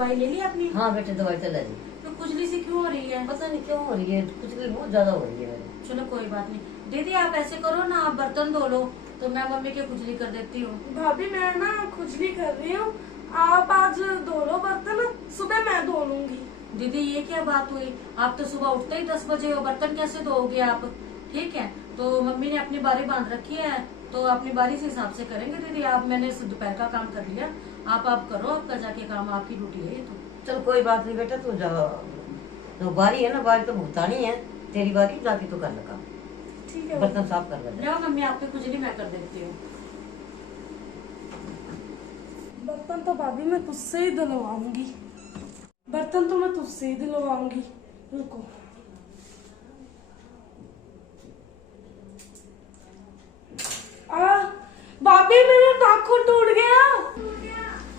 दवाई ले ली आपने? हाँ बेटे दवाई तो ले ली। तो खुजली सी क्यों हो रही है? पता नहीं क्यों हो रही है, खुजली बहुत ज्यादा हो रही है। चलो कोई बात नहीं दीदी, आप ऐसे करो ना, आप बर्तन धो लो तो मैं मम्मी की खुजली कर देती हूँ। भाभी मैं ना खुजली कर रही हूँ, आप आज धो लो बर्तन, सुबह मैं धो लूंगी। दीदी ये क्या बात हुई? आप तो सुबह उठते ही 10 बजे हो, बर्तन कैसे धोओगे आप? ठीक है, तो मम्मी ने अपनी बारी बांध रखी है तो अपनी बारी से हिसाब से करेंगे दीदी। आप मैंने दोपहर का काम कर लिया, आप करो आपका जाके काम, आपकी ड्यूटी है ये तो। चल कोई बात नहीं बेटा, तू जा, तो बारी है ना, बारी तो भुगतानी है तेरी बारी, जाके तो कर लगा। ठीक है बर्तन साफ कर ले। जाओ मम्मी, आपकी खुजली मैं कर देती हूँ। बर्तन तो भाभी मैं तुझसे ही धुलवाऊंगी, बर्तन तो मैं तुझसे ही धुलवाऊंगी। रुको, भाभी मेरा नाखून टूट गया।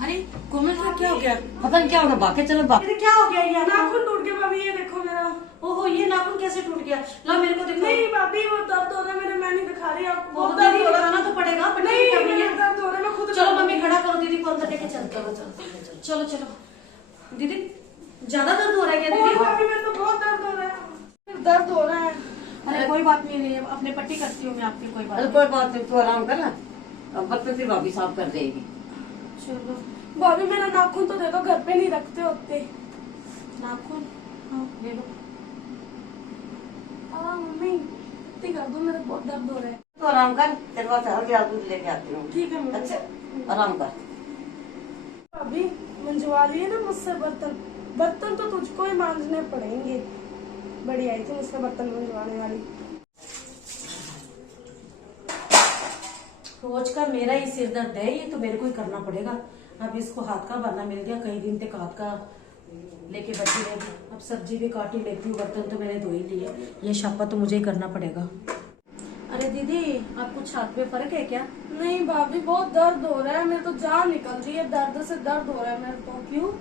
अरे कोमल का क्या हो गया? पता नहीं क्या होगा, बाकी चलो बाकी। ये क्या हो गया? ये नाखून टूट गया भाभी, ये देखो मेरा। ओहो, ये नाखून कैसे टूट गया? ला मेरे को दिखाओ। नहीं भाभी वो दर्द हो रहा है मेरे, मैं नहीं दिखा रही आपको। वो बहुत दर्द दीदी हो रहा है। दिखाना तो पड़ेगा, पट्टी नहीं करनी मेरा है। दर्द हो रहा है, मैं खुद चलो मम्मी खड़ा करो, दीदी को अंदर लेके चलते हैं। चलो चलो दीदी, ज्यादा दर्द हो रहा है क्या और दीदी? भाभी मेरे तो बहुत दर्द हो रहा है, दर्द हो रहा है। अरे कोई बात नहीं, अपने पट्टी करती हूँ मैं आपकी, कोई बात अरे नहीं। कोई बात नहीं, तू आराम कर, अब बर्तन फिर भाभी साफ कर देगी। चलो भाभी मेरा नाखून तो दे दो, घर पे नहीं रखते होते। नाखून, हाँ ले लो। मम्मी इतनी कर दो, मेरे बहुत दर्द हो रहा है। तू आराम कर, तेरे पास हल्दी दूध लेके आती हूँ। ठीक है मम्मी। अच्छा आराम कर। भाभी मंजवा लिए ना मुझसे बर्तन, बर्तन तो तुझको ही मांजने पड़ेंगे। बड़ी आई थी मुझसे बर्तन मंजवाने वाली। रोज का मेरा ही सिर दर्द है, ये तो मेरे को ही करना पड़ेगा। अब इसको हाथ का बहाना मिल गया, कई दिन तक हाथ का लेके बैठी रहेगी। अब सब्जी भी काट ही लेती हूँ, बर्तन तो मैंने धो ही लिए, ये शापा तो मुझे ही करना पड़ेगा। अरे दीदी, आप कुछ हाथ पे फर्क है क्या? नहीं भाभी बहुत दर्द हो रहा है, मेरे तो जान निकल रही है, दर्द से दर्द हो रहा है मेरे को। क्यों?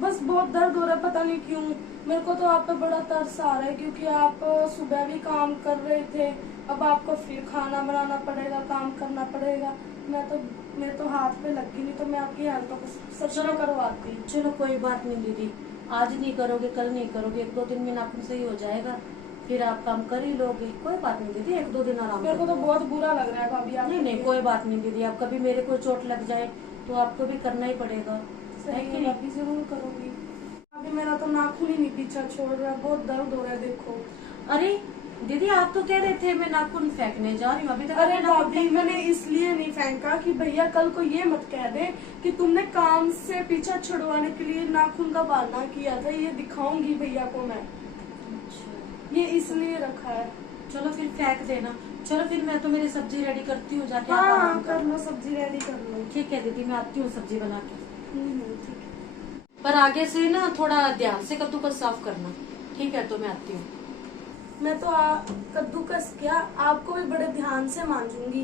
बस बहुत दर्द हो रहा है, पता नहीं क्यों। मेरे को तो आप पे बड़ा तरस आ रहा है, क्योंकि आप सुबह भी काम कर रहे थे, अब आपको फिर खाना बनाना पड़ेगा, काम करना पड़ेगा। मेरे तो हाथ पे लगी, नहीं तो मैं आपकी हेल्प को सच करवाती। चलो कोई बात नहीं दीदी, आज नहीं करोगे कल नहीं करोगे, 1-2 दिन में नाखून सही हो जाएगा, फिर आप काम कर ही लोगे। कोई बात नहीं दीदी, 1-2 दिन आराम मेरे को तो करो। बहुत बुरा लग रहा है भाभी। आप नहीं कोई बात नहीं दीदी, आप कभी मेरे को चोट लग जाए तो आपको भी करना ही पड़ेगा, है कि नहीं? भाभी जरूर करूंगी। अभी मेरा तो नाखून ही नहीं पीछा छोड़ रहा है, बहुत दर्द हो रहा है देखो। अरे दीदी, आप तो कह रहे थे मैं नाखून फेंकने जा रही हूँ, अभी तक अरे आपने नाखून भाभी मैंने इसलिए नहीं फेंका कि भैया कल को ये मत कह दे कि तुमने काम से पीछा छुड़वाने के लिए नाखून का बहाना किया था। ये दिखाऊंगी भैया को मैं, ये इसलिए रखा है। चलो फिर फेंक देना। चलो फिर मैं तो मेरी सब्जी रेडी करती हूँ, जाके आप हाँ आराम कर करो। लो, सब्जी रेडी कर लो। ठीक है दीदी, मैं आती हूँ सब्जी बना के। ठीक है। पर आगे से ना थोड़ा ध्यान से कद्दूकस साफ करना, ठीक है? तो मैं आती हूँ। मैं तो कद्दूकस क्या, आपको भी बड़े ध्यान से मांजूंगी।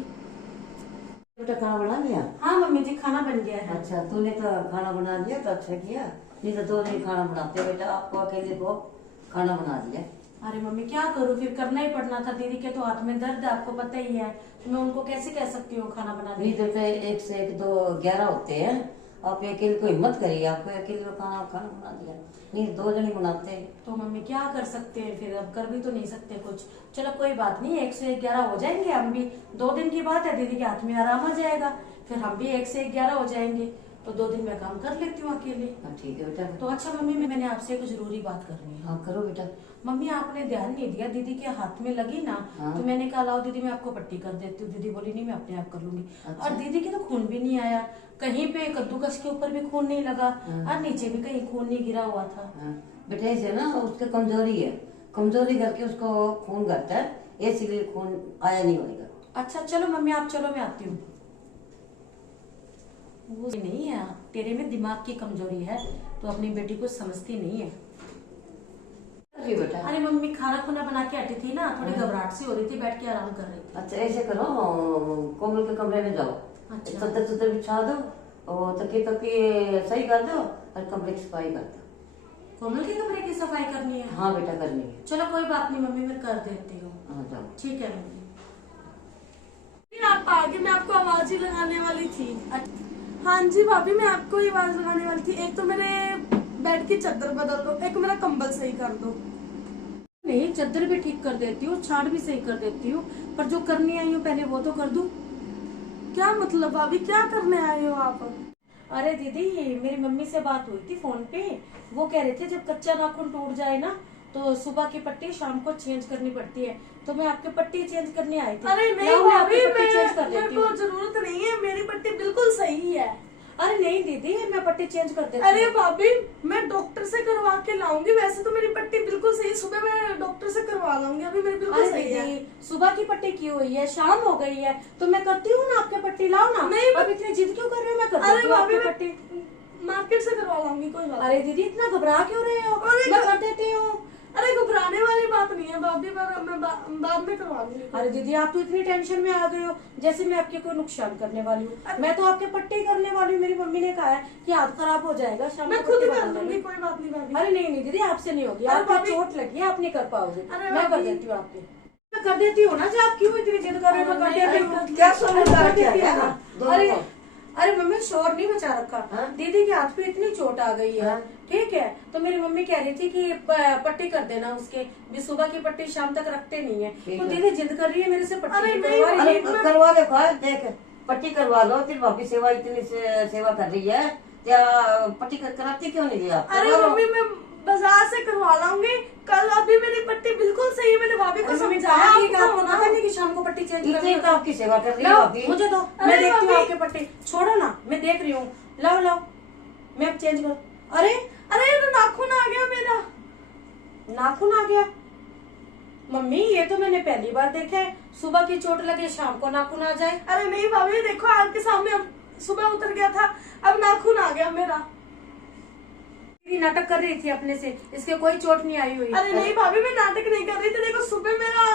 बेटा खाना बना लिया? हाँ मम्मी जी, खाना बन गया है। अच्छा तूने तो खाना बना दिया तो अच्छा किया, नहीं तो 2 दिन खाना बनाते बेटा, आपको अकेले को खाना बना दिया। अरे मम्मी क्या करूँ, फिर करना ही पड़ना था। दीदी के तो हाथ में दर्द है, आपको पता ही है, तो मैं उनको कैसे कह सकती हूँ खाना बना नहीं दे। तो 1 से 1 2 11 होते हैं, आप अकेले को हिम्मत करिए, आपको अकेले को खाना बना दिया, नहीं 2 जने बनाते। तो मम्मी क्या कर सकते हैं फिर, अब कर भी तो नहीं सकते कुछ। चलो कोई बात नहीं, 1 से 11 हो जाएंगे हम भी। 2 दिन की बात है, दीदी के हाथ में आराम आ जाएगा, फिर हम भी 1 से 11 हो जाएंगे, तो 2 दिन में काम कर लेती हूँ अकेले। हाँ ठीक है बेटा। तो अच्छा मम्मी, मैंने आपसे कुछ जरूरी बात करनी है। हाँ करो बेटा। मम्मी आपने ध्यान नहीं दिया, दीदी के हाथ में लगी ना, हाँ। तो मैंने कहा लाओ दीदी मैं आपको पट्टी कर देती हूँ। दीदी बोली नहीं मैं अपने आप कर लूंगी। अच्छा। और दीदी के तो खून भी नहीं आया, कहीं पे कद्दूकस के ऊपर भी खून नहीं लगा, हाँ। और नीचे भी कहीं खून नहीं गिरा हुआ था। हाँ बेटा, इसे ना उसकी कमजोरी है, कमजोरी करके उसको खून घटता है, इसलिए खून आया नहीं होगा। अच्छा चलो मम्मी, आप चलो, मैं आती हूँ। वो नहीं है, तेरे में दिमाग की कमजोरी है, तो अपनी बेटी को समझती नहीं है। जी बेटा। अरे मम्मी, खाना खुना बना के हटी थी ना, थोड़ी घबराहट सी हो रही थी, बैठ के आराम कर रही थी। अच्छा ऐसे करो, कोमल के कमरे में जाओ, अच्छा। चद्दर बिछा दो और तकिए सही कर दो और कमरे की सफाई कर दो। कोमल के कमरे की सफाई करनी है? हाँ बेटा करनी है। चलो कोई बात नहीं मम्मी, मैं कर देती हूँ। हाँ जाओ। ठीक है मम्मी। आप आगे, मैं आपको आवाज ही लगाने वाली थी। हाँ जी भाभी, मैं आपको ही आवाज लगाने वाली थी। एक तो मेरे बेड की चादर बदल दो, एक मेरा कंबल सही कर दो। नहीं, चादर भी ठीक कर देती हूँ, छाड़ भी सही कर देती हूँ, पर जो करनी आई हूँ पहले वो तो कर दूँ। क्या मतलब भाभी, क्या करने आए हो आप? अरे दीदी, मेरी मम्मी से बात हुई थी फोन पे। वो कह रहे थे जब कच्चा नाखून टूट जाए ना तो सुबह की पट्टी शाम को चेंज करनी पड़ती है, तो मैं आपकी पट्टी चेंज करने आई थी। अरे नहीं लाओ, मैं भाभी, आपकी पट्टी चेंज कर मेरे देती को हूँ। जरूरत नहीं है, मेरी पट्टी बिल्कुल सही है। अरे नहीं दीदी, मैं पट्टी चेंज कर देती अरे हूँ। भाभी, मैं डॉक्टर से करवा के लाऊंगी, वैसे तो मेरी पट्टी बिल्कुल सही, सुबह मैं डॉक्टर से करवा लाऊंगी, अभी मेरी बिल्कुल अरे सही है। दीदी, सुबह की पट्टी की हुई है, शाम हो गई है, तो मैं करती हूँ ना आपकी पट्टी। लाओ ना। नहीं, अब इतनी जिद क्यों कर रहे हो? मैं कर अरे देती हूँ भाभी, आपकी मैं पट्टी। मार्केट से करवा लाऊंगी, कोई बात अरे दीदी, इतना घबरा क्यों रहे हो? अरे मैं कर देती हूँ। अरे घबराने वाली बात नहीं है भाभी, मैं बाद में करवा लूंगी। अरे दीदी, आप तो इतनी टेंशन में आ गए हो जैसे मैं आपके कोई नुकसान करने वाली हूँ। मैं तो आपके पट्टी करने वाली हूँ। मेरी मम्मी ने कहा है कि हाथ खराब हो जाएगा, शाम मैं को खुद ही पट्टी कर बदल लूंगी, देंगे। कोई बात नहीं भाभी। अरे नहीं नहीं दीदी, आपसे नहीं होगी, अरे आपको भाभी- चोट लगी है, आप नहीं कर पाओगे। अरे मैं कर भाभी- देती हूँ आपकी। मैं कर देती हूँ ना, जो आप क्यों इतनी जिद कर रहे हो? मैं कर देती हूँ। क्या समझदार कर देती क्या हूँ है? ना। दोनों अरे को। अरे मम्मी, शोर नहीं मचा रखा। हाँ? दीदी के हाथ पे इतनी चोट आ गई है, हाँ? ठीक है, तो मेरी मम्मी कह रही थी कि पट्टी कर देना उसके भी, सुबह की पट्टी शाम तक रखते नहीं है। ठीक तो है। दीदी जिद कर रही है मेरे से पट्टी अरे की नहीं, करवा रही अरे है। करवा दे भाई, देख पट्टी करवा लो, तेरी भाभी सेवा इतनी सेवा कर रही है, क्या पट्टी कराती क्यों नहीं दिया? अरे मम्मी, मैं बाजार से करवा लाऊंगी कल, अभी मेरी पट्टी बिल्कुल सही है, मैंने भाभी को समझाया। ठीक है, आपको आपको पता नहीं कि शाम को पट्टी चेंज इतनी करनी तो आपकी सेवा कर रही है लाओ, भाभी। मुझे दो, मैं अरे देखती हूँ भाभी। आपके पट्टी। छोड़ो ना, मैं देख रही हूँ। लाओ लाओ, मैं अब चेंज कर। अरे अरे ये तो नाखून आ गया मेरा। नाखून आ गया? मम्मी, ये तो मैंने पहली बार देखा है, सुबह की चोट लगे शाम को नाखून आ जाए। अरे नहीं भाभी, देखो आपके सामने, अब सुबह उतर गया था, अब नाखून आ गया मेरा। दीदी नाटक कर रही थी अपने से, इसके कोई चोट नहीं आई हुई। अरे नहीं भाभी, मैं नाटक नहीं कर रही थी, देखो सुबह मेरा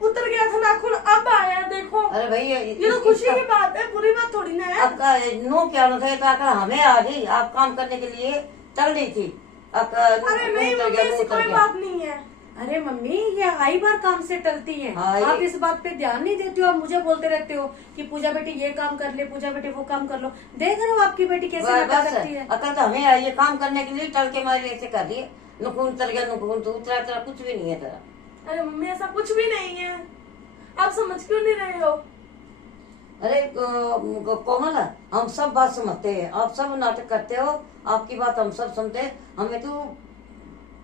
उतर गया था नाखून, अब आया, देखो। अरे भाई, ये तो खुशी की बात है, बुरी बात थोड़ी ना है। आपका नो क्या मतलब था? हमें आ गई, आप काम करने के लिए चल रही थी। अरे नहीं मम्मी, ऐसी कोई बात नहीं है। अरे मम्मी, ये आई बार काम से टलती हैं। हाँ, आप इस बात पे ध्यान नहीं देती हो, आप मुझे बोलते रहते हो कि पूजा बेटी ये काम कर ले, पूजा बेटी वो काम कर लो। देख रहे हो आपकी बेटी कैसे नाटक करती है। अकल तो हमें आई है काम करने के लिए, टल के मारे ऐसे कर रही है। नुकून उतर गया, नुकून तो उतरा, तेरा कुछ भी नहीं है तेरा। अरे मम्मी, ऐसा कुछ भी नहीं है, आप समझ क्यों नहीं रहे हो? अरे कोमल, हम सब बात समझते हैं, आप सब नाटक करते हो, आपकी बात हम सब सुनते हैं, हमें तो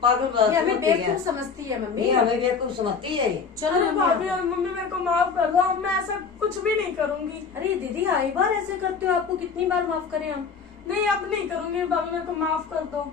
पागल ये हमें समझती है। बेवकूफ समझती है मम्मी। ये हमें बेवकूफ समझती है ये। चलो अरे मम्मी, भाभी और मम्मी, मेरे को माफ कर दो, अब मैं ऐसा कुछ भी नहीं करूंगी। अरे दीदी, आई बार ऐसे करते हो, आपको कितनी बार माफ करें हम? नहीं, अब नहीं करूंगी भाभी, मेरे को माफ कर दो।